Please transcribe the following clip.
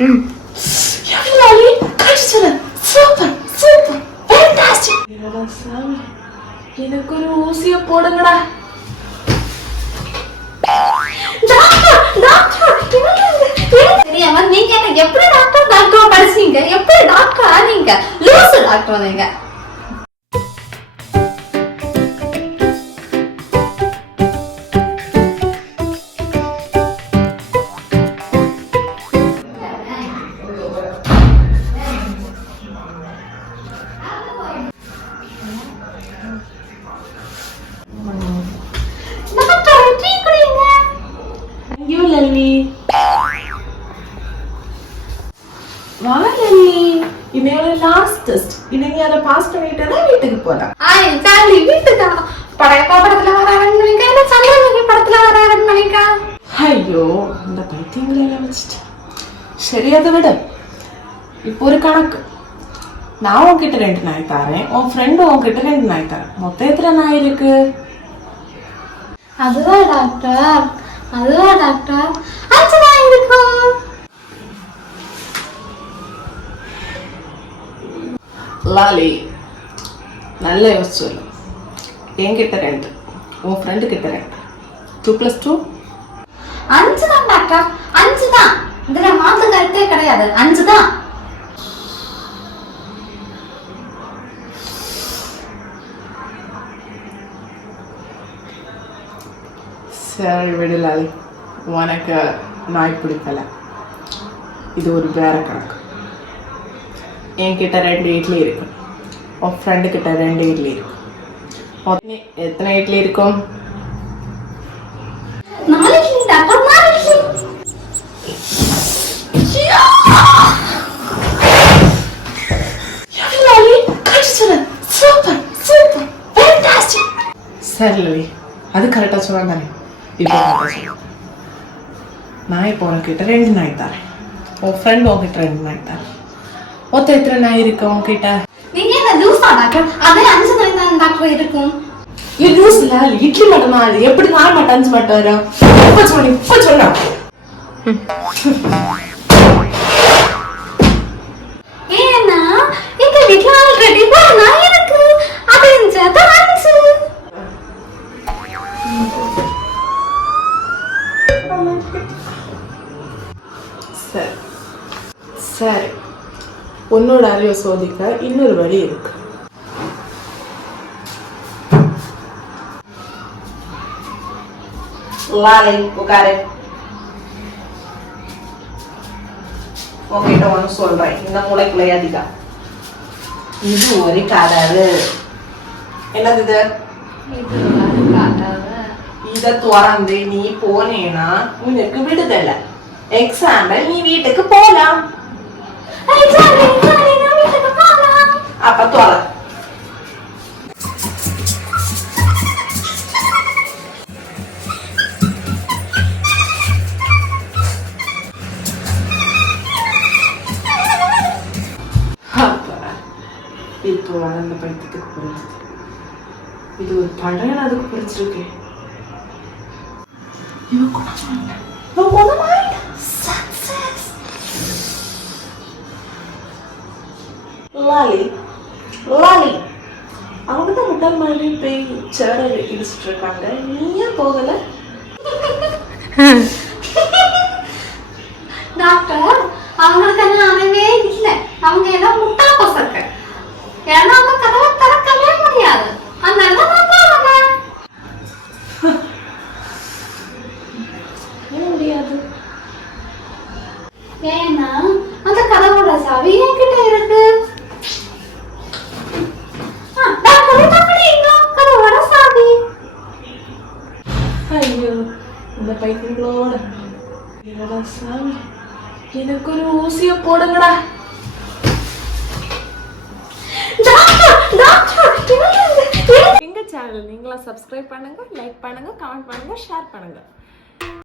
எவ்வளவு கடிச்சது super super fantastic. என்னடா சாமி, எனக்கு ஒரு ஊசிய போடுங்கடா. நீங்க எப்படி டாக்டர் படிச்சீங்க? எப்படி டாக்டரா நீங்க? லூசு டாக்டர் நீங்க. லாஸ்ட் டெஸ்ட் இன்னைக்கு அத பாஸ் பண்ணிட்டேனா வீட்டுக்கு போலாம். சாலி வீட்டுக்கு படையப்பா படத்துல வர அரண்மனைக்கா இல்ல சந்திரமுகி படத்துல வர அரண்மனைக்கா? ஐயோ இந்த பைத்தியங்களை எல்லாம் வச்சுட்டு சரி, அதை விட இப்போ ஒரு கணக்கு. நான் உன்கிட்ட 2 நாய் தரேன், உன் ஃப்ரெண்டு உன்கிட்ட 2 நாய் தரேன். மொத்தம் எத்தனை நாய் இருக்கு? அதுதான் டாக்டர், அதுதான் டாக்டர், 5 நாய் இருக்கும். லாலி நல்ல யோசிச்சு, என்கிட்ட 2, உன் ஃப்ரெண்டு கிட்ட 2. 2 + 2 5 தான் டாக்டர், 5 தான். இதுல மாத்து கருத்தே கிடையாது, 5 தான். சரி விடு லாலி, உனக்கு நாய் பிடிக்கல. இது ஒரு வேற கணக்கு. என்கிட்ட 2 இட்லி இருக்கு, உன் ஃப்ரெண்டு கிட்ட 2 இட்லி இருக்கு. மொத்தம் எத்தனை இட்லி இருக்கும்? 4 இட்லி டாக்டர், 4 இட்லி. லாலி கடிச்சது சூப்பர் சூப்பர் ஃபேண்டாஸ்டிக். சரி லாலி, அது கரெக்டா சொன்னா தானே. இப்போ நான் இப்போ உனக்கிட்ட 2 நாய் தரேன், உன் ஃப்ரெண்ட் உன்கிட்ட 2 நாய் தரேன். மொத்தம் எத்தனை நாய் இருக்கு உன்கிட்ட? நீங்க என்ன லூசா டாக்டர்? அதே 5 நாய் தான் டாக்டர் இருக்கும். இது லூஸ் இல்ல, இட்லி மட்டும் தான். அது எப்படி 4 மட்டும் 5 மட்டும் வரும்? இப்ப சொல்ல ஏன்னா எங்க வீட்டுல ஆல்ரெடி ஒரு நாய் இருக்கு, அது 5. சரி சரி, உன்னோட அறிவை சோதிக்க இன்னொரு வழி இருக்கு. லாலை உட்காரு. உங்ககிட்ட ஒன்று சொல்றேன், இந்த மூளைக்குள்ளையா அதிகா. இது ஒரு கதவு. என்னது இது? இத திறந்து நீ போனேன்னா உனக்கு விடுதலை. எக்ஸாம்பிள், நீ வீட்டுக்கு போலாம். அப்ப தொலை. இப்போ அந்த படத்துக்கு புரிஞ்சது. இது ஒரு படம், அதுக்கு புரிஞ்சிருக்கு. லாலி லாலி, அவங்க தான் முட்டாள் மாதிரி போய் சேர இடிச்சிட்டு இருக்காங்க, நீ ஏன் போகல? டாக்டர், அவங்களுக்கு என்ன அறிவே இல்லை. அவங்க எல்லாம் முட்டா பசங்க. ஏன்னா அவங்க கதவை திறக்கவே முடியாது. அதனால முடியாது. ஏன்னா அந்த கதவோட சாவி என்கிட்ட இருக்கு. கதவோட சாவி. ஐயோ இந்த பைத்தியங்களோட. என்னடா சாமி, எனக்கு ஒரு ஊசிய போடுங்கடா. எங்க சேனல் நீங்களா சப்ஸ்கிரைப் பண்ணுங்க, லைக் பண்ணுங்க, கமெண்ட் பண்ணுங்க, ஷேர் பண்ணுங்க.